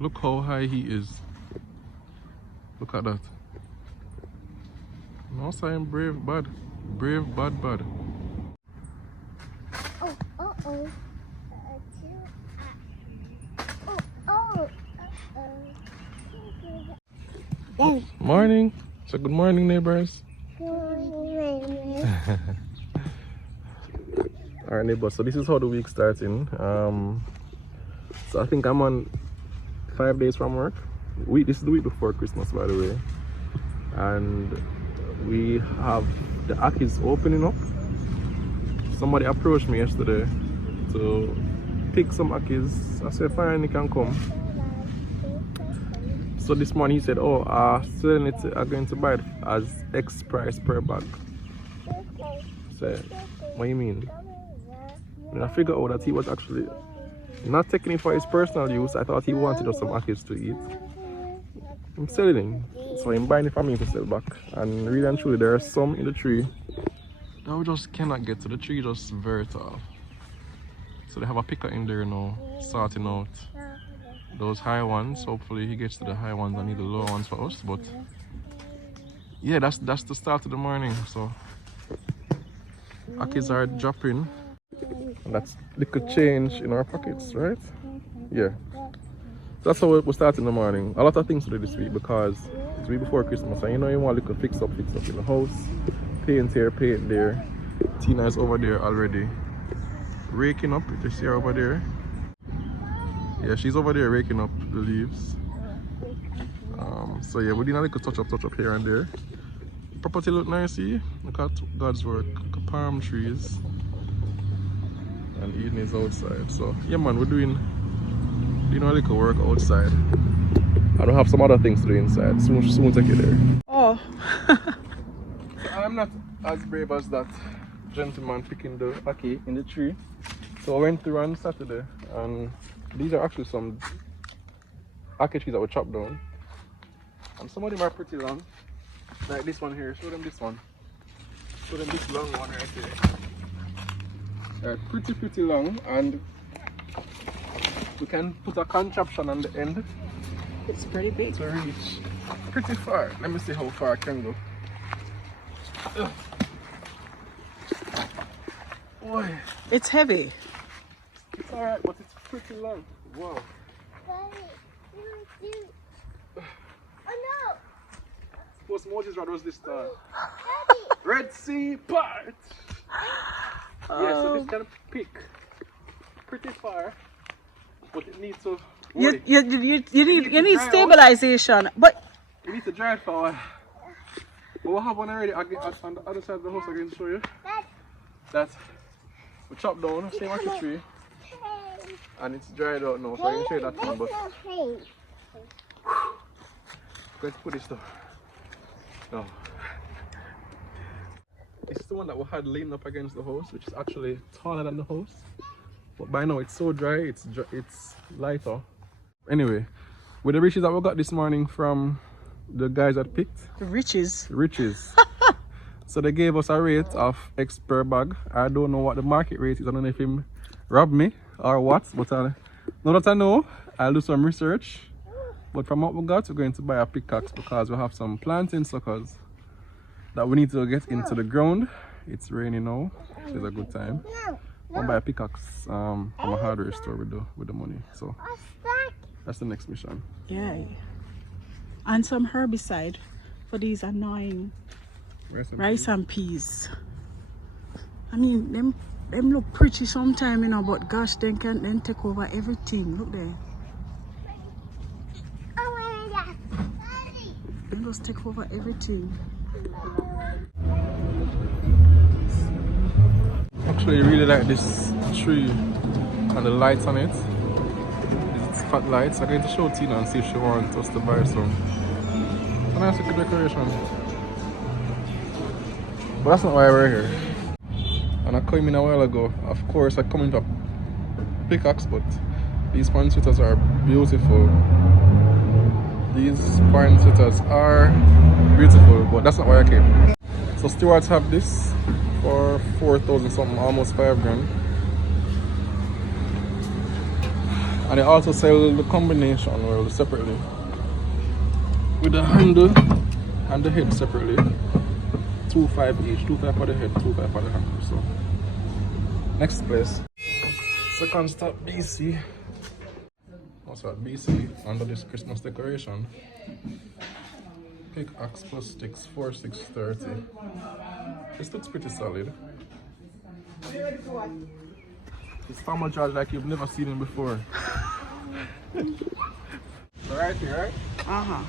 Look how high he is. Look at that. No sign brave, bad. Brave, bad, bad. Oh, uh-oh. Oh, uh-oh. Morning. So good morning, neighbors. Alright, neighbors. So this is how the week starting. So I think I'm on 5 days from work. This is the week before Christmas, by the way. And we have the ackees opening up. Somebody approached me yesterday to pick some ackees. I said, fine, you can come. So this morning he said, oh, selling it, I'm going to buy it as X price per bag. I said, what do you mean? And I figured out that he was actually not taking it for his personal use. I thought he wanted us some ackees to eat. I'm selling it. So I'm buying it for me to sell back. And really and truly, there are some in the tree that we just cannot get to. The tree just very tall. So they have a picker in there now, sorting out those high ones. Hopefully he gets to the high ones and leave the lower ones for us. But yeah, that's the start of the morning. So ackees are dropping. And that's little change in our pockets, right? Yeah. That's how we start in the morning. A lot of things to do this week because it's week before Christmas, and you know you want a little fix up in the house. Paint here, paint there. Tina is over there already raking up. You see her over there? Yeah, she's over there raking up the leaves. So yeah, we're doing a little touch up here and there. Property look nice, see? Look at God's work. Look at palm trees. And evening is outside. So yeah man, we're doing a little work outside. I don't have some other things to do inside. Soon take you there. Oh. I'm not as brave as that gentleman picking the ackee in the tree. So I went through on Saturday, and these are actually some ackee trees that were chopped down. And some of them are pretty long. Like this one here. Show them this one. Show them this long one right here. They're pretty long, and we can put a contraption on the end. It's pretty big. To reach pretty far. Let me see how far I can go. Ugh. Boy. It's heavy. It's alright, but it's pretty long. Wow. Oh no! Suppose Moses was this time. Red Sea part! Yeah, so this can pick pretty far, but it needs to. You need stabilization, but you need to dry it for a while. But we have one already on the other side of the house. I'm going to show you that we chopped down, same as the tree, and it's dried out now. So I'm going to show you that one. But I'm going to put this stuff. No. This is the one that we had laying up against the house, which is actually taller than the house. But by now it's so dry, it's lighter. Anyway, with the riches that we got this morning from the guys that picked. the riches. So they gave us a rate of X per bag. I don't know what the market rate is. I don't know if him robbed me or what. But now that I know, I'll do some research. But from what we got, we're going to buy a pickaxe because we have some planting suckers that we need to get into the ground. It's raining now. It's a good time. I'll buy a pickaxe from a hardware store with the money. So that's the next mission. Yeah. And some herbicide for these annoying rice and peas. I mean, them look pretty sometime, you know, but gosh, they can then take over everything. Look there. They just take over everything. Actually, I really like this tree and the lights on it. It's fat lights. I'm going to show Tina and see if she wants us to buy some. It's a nice good decoration. But that's not why we're here. And I came in a while ago. Of course, I come into a pickaxe, but these pine sweaters are beautiful. These pine sweaters are beautiful, but that's not why I came. So Stewards have this for 4,000 something, almost 5 grand. And they also sell the combination well separately. With the handle and the head separately. 2.5 each, 2.5 for the head, 2.5 for the handle. So next place. Second stop BC. Also at BC under this Christmas decoration. Pickaxe plus sticks, 4,630. This looks pretty solid. It's farmer charge like you've never seen him before. Right here, right? Uh-huh.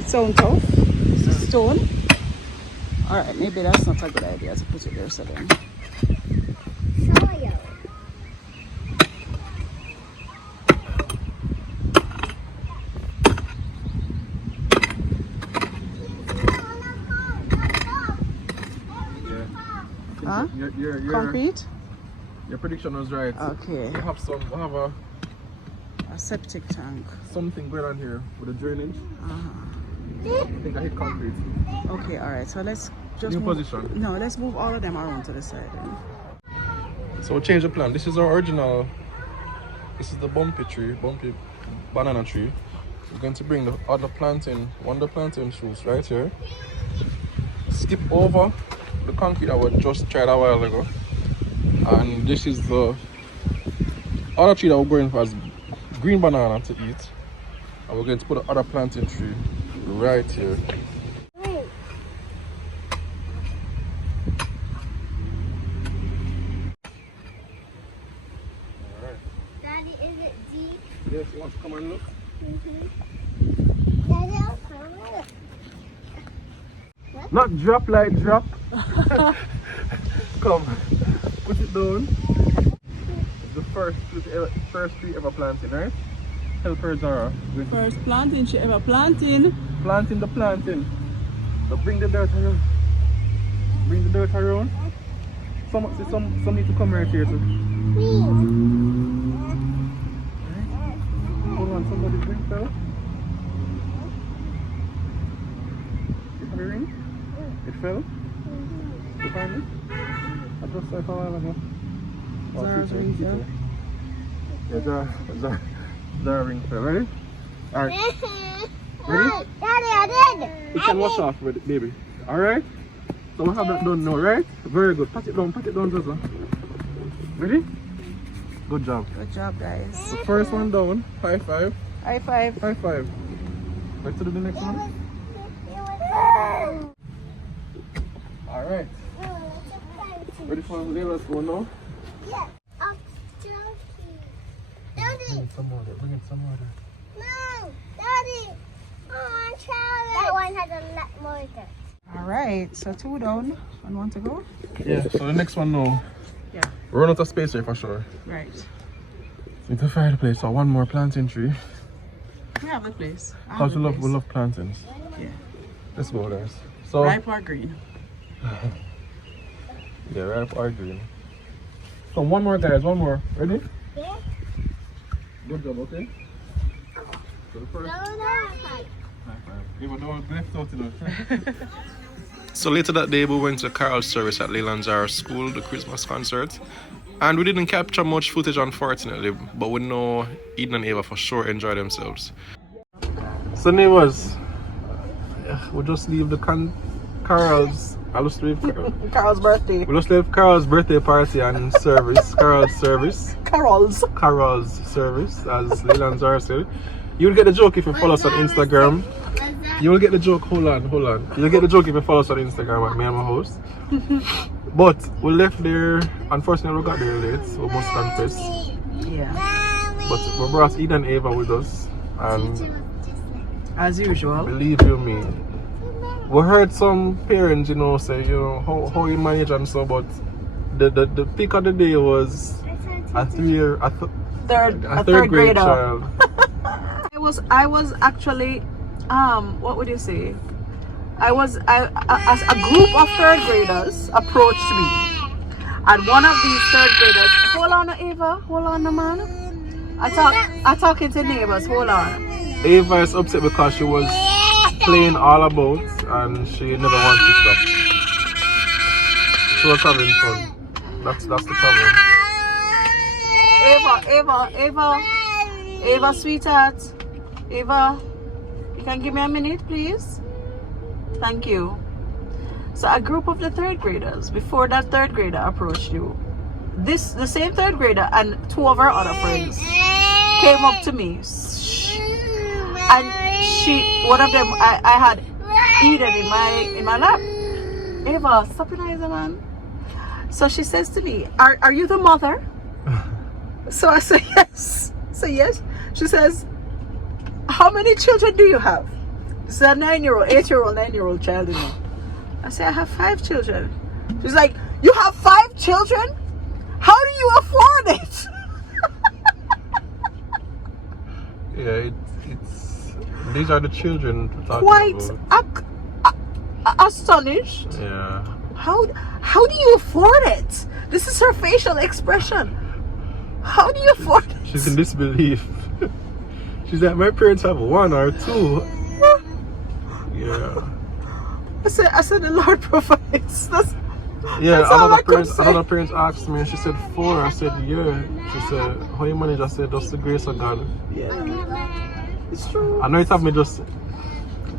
It sounds tough. Stone. Alright, maybe that's not a good idea to put it there so then. Soil. Huh? Your Concrete? Your prediction was right. Okay. We have a septic tank. something going on here with the drainage. Uh-huh. I think I hit concrete. Okay, alright. So let's just New move, position. No, let's move all of them around to the side then. So change the plan. This is our original. This is the bumpy banana tree. We're going to bring the other planting, one of the planting shoots right here. Skip over the concrete that we just tried a while ago. And this is the other tree that we're going for as green banana to eat. And we're going to put the other planting tree right here. Daddy, is it deep? Yes, you want to come and look? Daddy, I'll come look. Not drop like drop. Come, put it down. It's the first tree ever planting, right? Help her, Zahra. With First planting she ever planting. planting the planting. So bring the dirt around. Bring the dirt around. Some need to come right here too. Hold on, somebody bring fell. You have a ring? It fell? You find it? I just saw it a while ago. Zahra's ring fell. Yeah, Zahra ring fell. Ready? Alright. Ready? Daddy, I did. You can wash off with it, baby. Alright? So we have that done now, right? Very good. Pat it down, Zaza. Ready? Good job. Good job, guys. The first one down. High five. High five. High five. Right to do the next one. Alright. Ready for Leila's go now? Yes. Up Daddy. Bring in some water. Bring in some water. No, Daddy. Oh, I'm trying. That one has a lot more dirt. Alright, so 2 down and 1 to go. Yeah, so the next one now. Yeah. We're running out of space here for sure. Right. Need to find a place for one more planting tree. We have the place. Because we love plantings. Yeah. Let's go, guys. So Ripe or green? yeah, ripe or green. So one more, guys. One more. Ready? Yeah. Good job. Okay. So the first. So later that day we went to Carol's service at Leila and Zahra school, the Christmas concert. And we didn't capture much footage unfortunately, but we know Eden and Ava for sure enjoy themselves. So neighbors, we just leave the Carol's Carol's birthday. We just leave Carol's birthday party and service. Carol's service, as Leila and Zahra said. You'll get the joke if you follow us on Instagram. You'll get the joke. Hold on. You'll get the joke if you follow us on Instagram at me and my host. But we left there. Unfortunately, we got there late. We must confess. Yeah. But we brought Eden and Ava with us, and as usual. believe you me, we heard some parents, say, how you manage and so. But the pick of the day was a third grade child. I was actually, what would you say? As a group of third graders approached me, and one of these third graders, hold on, Ava, hold on, man. I talking to neighbors, hold on. Ava is upset because she was playing all about and she never wanted to stop. She was having fun. That's the problem. Ava, sweetheart. Ava, you can give me a minute, please? Thank you. So a group of the third graders, before that third grader approached you, the same third grader and two of our other friends came up to me. And one of them, I had Eden in my lap. Ava, stop it, man. So she says to me, are you the mother? So I say yes. Yes. She says, how many children do you have? This is a 8-year-old, 9-year-old child, you know. I say, I have 5 children. She's like, you have 5 children? How do you afford it? Yeah, it's these are the children we're talking Quite about. Astonished. Yeah. How do you afford it? This is her facial expression. How do you afford it? She's in disbelief. She's like, my parents have 1 or 2. Yeah. I said the Lord provides. That's another parent asked me and she said 4. I said, yeah. She said, how you manage? I said, that's the grace of God. Yeah. It's true. I know it's have me just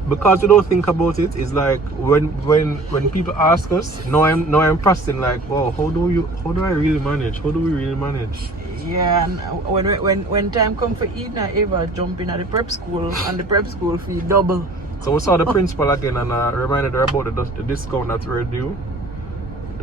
because we don't think about it. It's like when people ask us, now I'm pressing like, wow, how do I really manage? How do we really manage? Yeah, and when time come for Eden and Ava jump in at the prep school and the prep school fee double. So we saw the principal again and reminded her about the discount that we're due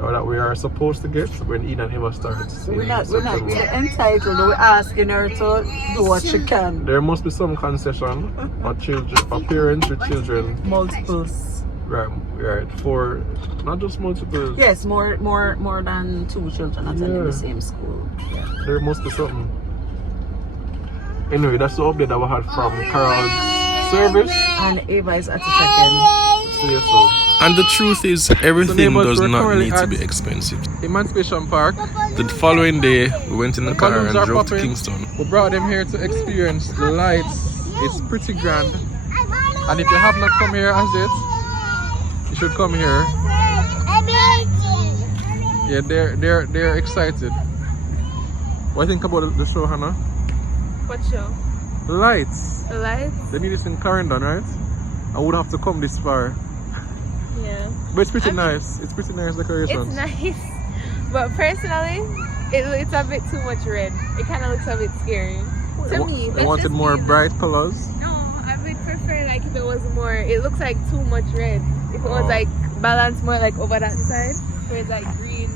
or that we are supposed to get when Eden and Eva started. So we're not really entitled. We're asking her to do what she can. There must be some concession for children, for parents with children. Multiples. Right. For not just multiples. Yes, more than 2 children attending the same school. Yeah. There must be something. Anyway, that's the update that we had from Carol's service. And Ava is at the second. CSO. And the truth is, everything does not need to be expensive. Emancipation Park. The following day, we went in the car and drove to Kingston. We brought them here to experience the lights. It's pretty grand. And if you have not come here as yet, you should come here. Yeah, they're excited. What do you think about the show, Hannah? What show? The lights. The lights? They need this in Clarendon, right? I would have to come this far. Yeah. But it's pretty nice. It's pretty nice decoration. It's nice. But personally, it's a bit too much red. It kind of looks a bit scary. To me. I wanted more bright colors. No, I would prefer like if it was more, it looks like too much red. If it was like balanced more like over that side, where it's like green,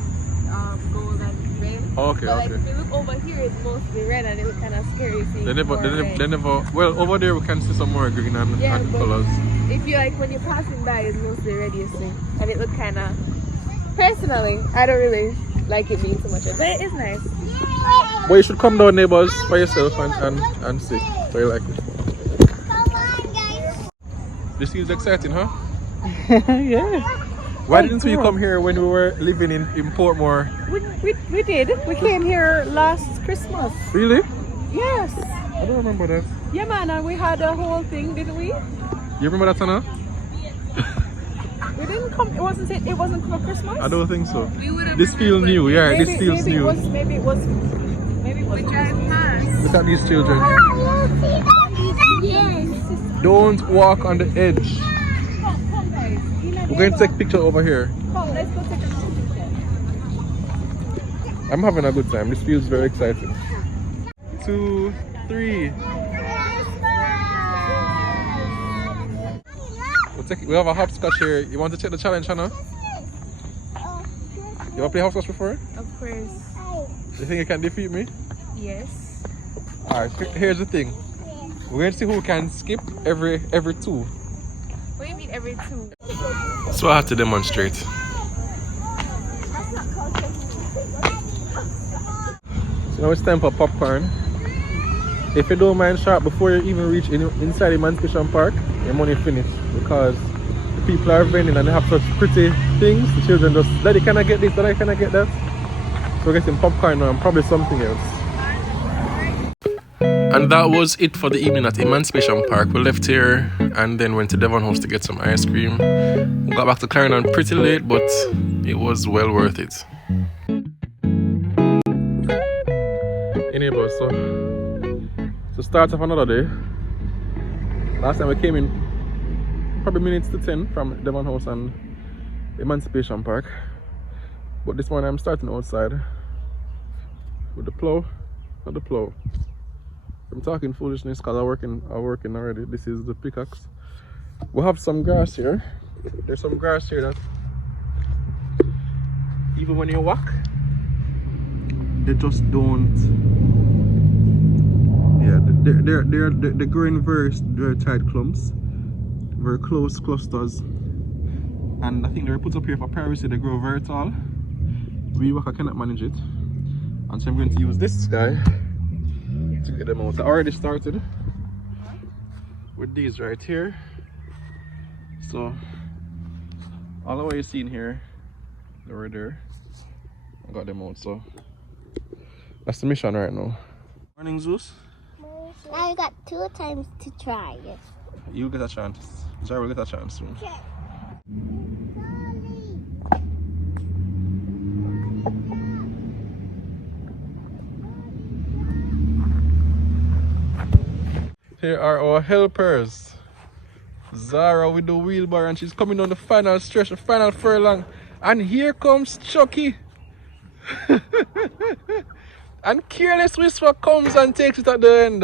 gold and red. Okay, but like okay. if you look over here, it's mostly red and it looks kind of scary. They never, well, over there we can see some more green and colors. If you like, when you're passing by, it's mostly red, you see. And it looks kind of, personally, I don't really like it being too much red, but it is nice. Well, you should come down, neighbors, for yourself and see. So you like it. This is exciting, huh? Yeah. Why didn't we come here when we were living in Portmore? We did. We came here last Christmas. Really? Yes. I don't remember that. Yeah, man, and we had a whole thing, didn't we? You remember that, Anna? We didn't come. It wasn't for Christmas. I don't think so. This feels new. Yeah, this feels new. Maybe it was. Look at these children. Yes. Don't walk on the edge. Come, guys. We're going to take a picture over here. Come, let's go take a picture. I'm having a good time. This feels very exciting. 2, 3. We have a hopscotch here. You want to take the challenge, Hannah? You ever play hopscotch before? Of course. You think you can defeat me? Yes. Alright, here's the thing. We're going to see who can skip every 2. What do you mean every 2? So I had to demonstrate. So now it's time for popcorn. If you don't mind sharp, before you even reach inside Emancipation Park, your money finished because the people are vending and they have such pretty things. The children just, Daddy, can I get this? Daddy, can I get that? So we're getting popcorn now and probably something else. And that was it for the evening at Emancipation Park. We left here and then went to Devon House to get some ice cream. We got back to Clarendon pretty late, but it was well worth it. Hey neighbors, so to start off another day. Last time we came in probably minutes to 10 from Devon House and Emancipation Park. But this morning I'm starting outside with the plow, not the plow. I'm talking foolishness because I'm working already. This is the pickaxe. We have some grass here. There's some grass here that even when you walk, they just don't. Yeah, they're growing very tight clumps, very close clusters. And I think they're put up here for privacy. They grow very tall. We worker cannot manage it. And so I'm going to use this guy to get them out. I already started with these right here. So all the way you see in here, they were there. I got them out. So that's the mission right now. Morning, Zeus. Now you got 2 times to try it. You'll get a chance. Zahra will get a chance soon. Okay. Here are our helpers. Zahra with the wheelbarrow, and she's coming on the final stretch, the final furlong. And here comes Chucky. And Careless Whisper comes and takes it at the end.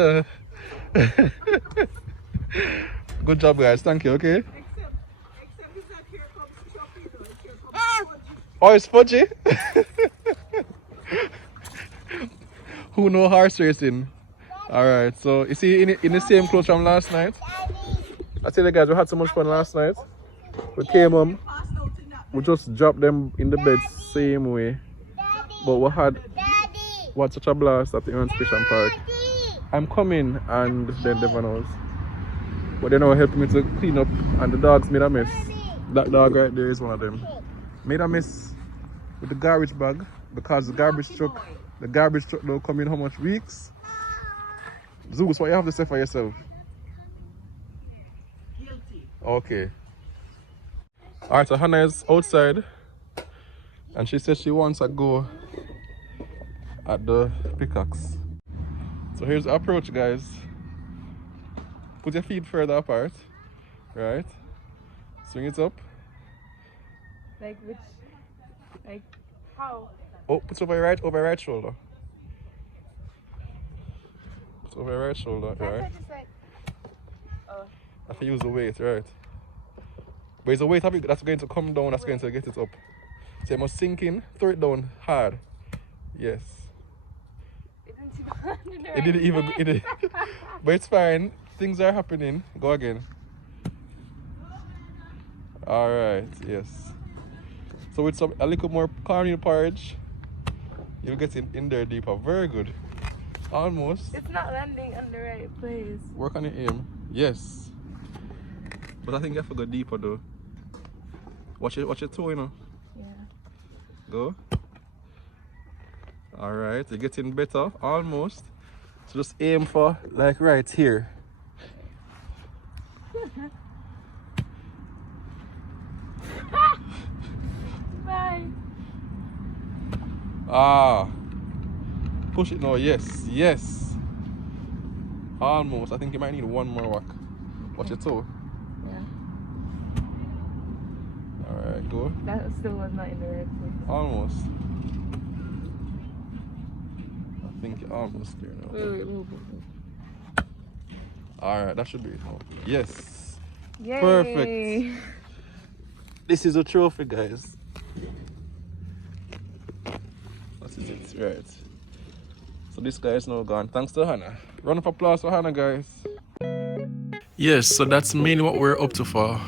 Good job, guys. Thank you, okay? Except it's not here comes Chucky, though. It's here comes Fudgy. Oh, it's Fudgy? Who know horse racing? Alright, so you see in the same clothes from last night. I tell you guys, we had so much fun last night. We came home, we just dropped them in the bed same way. But we had such a blast at the Emancipation Park. I'm coming and then Devon knows. But they're now helping me to clean up and the dogs made a mess. That dog right there is one of them. Made a mess with the garbage bag because the garbage truck don't come in how much weeks? Zeus, what you have to say for yourself? Guilty. Okay. Alright, so Hannah is outside and she says she wants a go at the pickaxe. So here's the approach, guys. Put your feet further apart, right? Swing it up. Like which? Like how? Oh, put it over your right shoulder. Put it over your right shoulder, right? Just like, oh. I have to use the weight, right? But it's the weight that's going to come down, that's going to get it up. So you must sink in, throw it down hard. Yes. It didn't even, it did. But it's fine. Things are happening. Go again. Alright, yes. So with a little more cornmeal porridge, you'll get in there deeper. Very good. Almost. It's not landing on the right place. Work on your aim. Yes. But I think you have to go deeper though. Watch your toe, you know. Yeah. Go. Alright, you're getting better. Almost. So just aim for like right here. Bye. Ah. Push it now. Yes. Yes. Almost. I think you might need one more whack. Watch your toe. Yeah. Alright, go. That still was not in the right place. Almost. I think you're almost there now. Wait. Alright, that should be it now. Yes. Yay. Perfect. This is a trophy, guys. That is it, right. So this guy is now gone. Thanks to Hannah. Round of applause for Hannah, guys. Yes, so that's mainly what we're up to for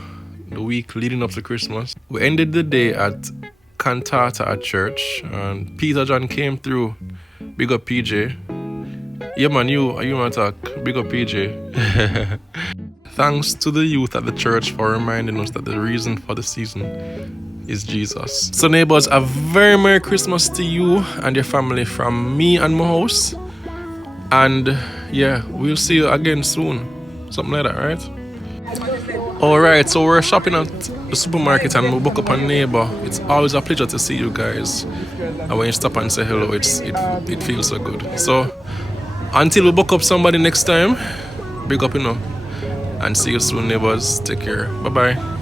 the week leading up to Christmas. We ended the day at Cantata at church and Peter John came through. Big up PJ. Yeah man, you want to talk. Big up PJ. Thanks to the youth at the church for reminding us that the reason for the season is Jesus. So neighbors, a very Merry Christmas to you and your family from me and my house. And yeah, we'll see you again soon. Something like that, right? Alright, so we're shopping at the supermarket and we book up a neighbor. It's always a pleasure to see you guys. And when you stop and say hello, it feels so good. So until we book up somebody next time, big up, and see you soon, neighbors. Take care. Bye bye.